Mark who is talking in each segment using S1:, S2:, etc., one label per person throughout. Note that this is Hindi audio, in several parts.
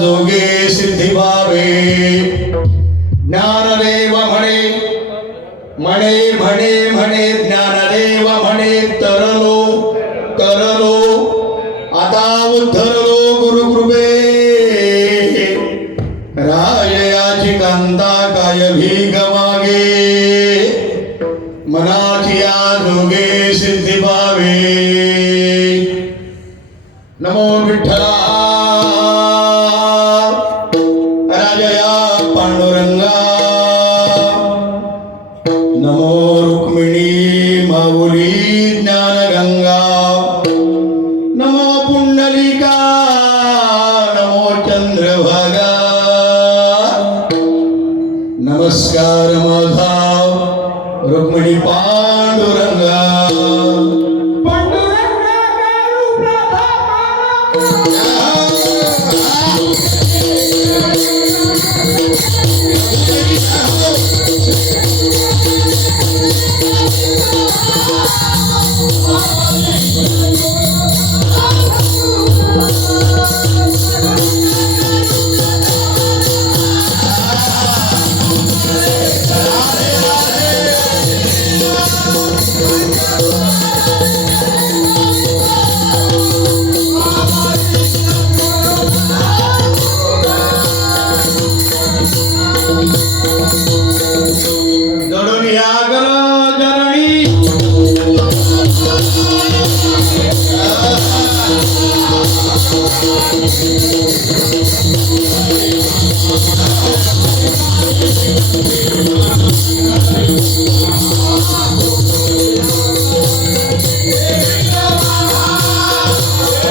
S1: जोगे सिद्धी व्हावे ज्ञानदेव म्हणे म्हणे म्हणे म्हणे ज्ञानदेव म्हणे तरलो तरलो आता उद्धरलो गुरुकृपे। राजयाची कांता काय भीग मागे मना ജ്ഞാന ഗംഗ നമോ പുണ്ഡലിക നമോ ചന്ദ്രഭാഗ നമസ്കാരമോധ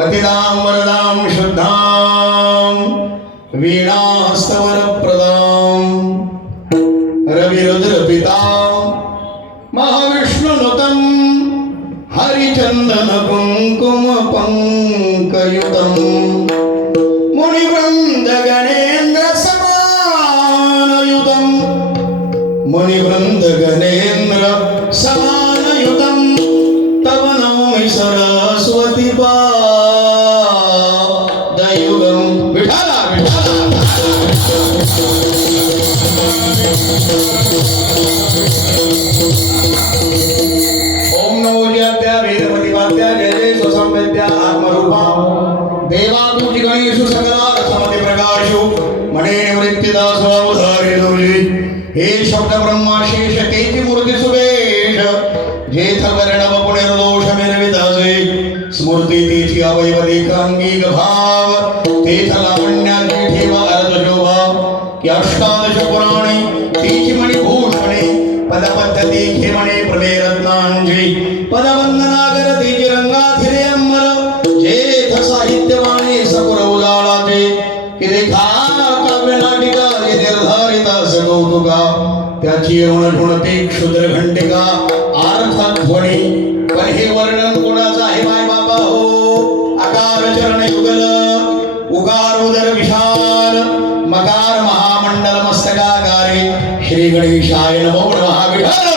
S1: മതിതാം വരദാം ശുദ്ധാം വീണാസ്തവനപ്രദാം രവിരുദ്രപിതാം. മഹാവിഷ്ണുനുതം. ഹരിചന്ദന കുങ്കുമ പങ്കയുതം മുനിവൃന്ദഗണേന്ദ്ര സമാനയുതം മുനിവൃന്ദഗണേ स्वावधारी हे शब्द ब्रह्मा शेष तेची मूर्ती सुवेश जेथ वर्णव पुनर्दोष निर्विदासे स्मृती तेची अवयवदेकांगिक भाव तेथ लावण्याची ठेवा अर्ध शोभा की अष्टादश पुराणे तेची मणिभूषणे पदपद्धती घेमणे प्रलय रत्नांजली पदवंदना करते का त्याची ऋण गुणते क्षुद्र घंटिका अर्थात ध्वनी पण हे वर्णन कोणाचं आहे माय बाबा हो आकार चरण युगल उगार उदर विशाल मकार महामंडल मस्तकाकारे श्री गणेशाय नमो महाविठाल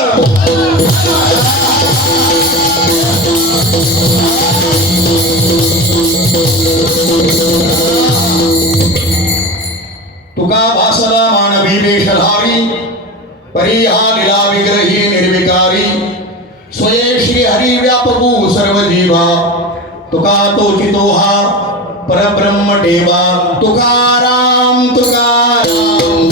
S1: परब्रह्म देवा तुकाराम तुकाराम।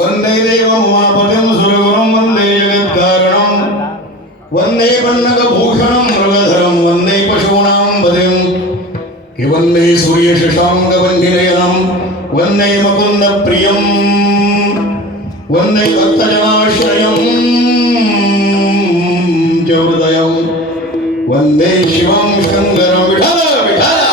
S1: வந்தை தெய்வம் உமாபதிம் சுரகுரும் வந்தை ஜெகத்காரணம் வந்தை பன்னக பூஷணம் மிருகதரம் வந்தை பசுனாம் பதிம். இவந்தை சூரிய சிஷாங்க வந்தினயனம் வந்தை மகுந்த பிரியம். வந்தை பக்தஜனாசிரயம் वन्दे शिवं शङ्करं विठल विठल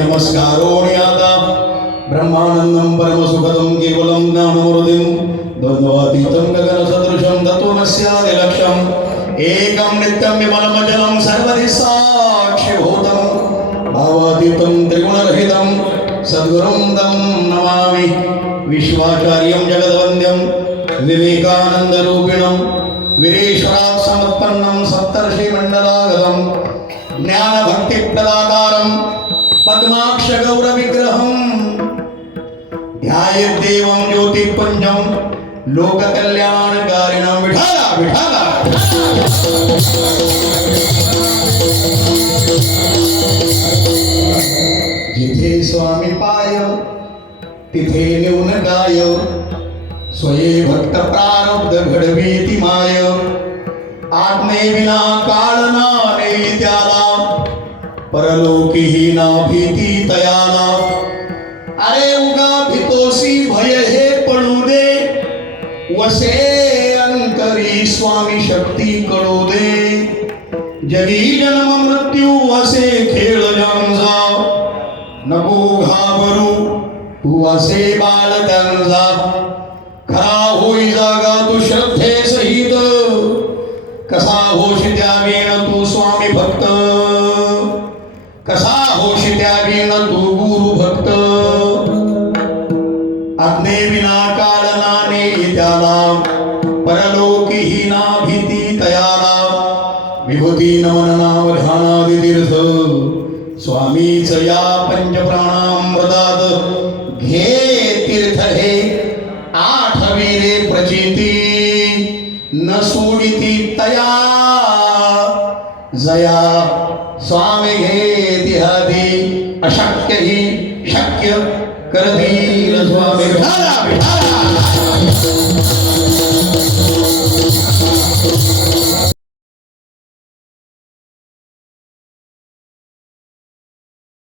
S1: नमस्कारो आता ब्रह्मानंदं परमसुखदं केवलं ज्ञानमूर्तिं द्वन्द्वातीतं गगनसदृशं तत्त्वमस्यादिलक्ष्यम् एकं नित्यं विमलमजलं सर्वधि साक्षिभूतं भावातीतं त्रिगुणरहितं सद्गुरुं तं नमामि विश्वाचार्यं जगद्वन्द्यं विवेकानन्दरूपिणं वीरेश्वरात् समुत्पन्नं सप्तर्षिमण्डलागतं ज्ञानभक्तिप्रदातारं पद्माक्षगौरविग्रहम् ध्यायदेवं कल्याण लोककल्याणकारिणं विठाला विठाला जिथे स्वामी पाय, तिथे नेऊन गाय। स्वये भक्त प्रारब्ध घडवीती माय। आत्मे विना काळ ना त्याला। परलोकीही ना भीती तयाला। स्वामी शक्ति करो दे। जगी जन्म मृत्यू असे खेळ ज्यांचा नको घाबरू तू असे बाळ त्यांचा खरा होई जागा तू श्रद्धे सहित। कसा होश त्यावेन तू स्वामी भक्त? कसा होश त्यावेन तू गुरु भक्त? आज्ञे विना काळ नाने त्याला परलोकीही ना भीती तयाला विभूती नमन नाम ध्यानादि तीर्थ स्वामीच या पंचप्राणामृतात घे तीर्थ हे आठवीरे प्रचिती। न सोडिती तया। जया स्वामी घेती हाती अशक्य ही शक्य करतील स्वामी विठाला, विठाला.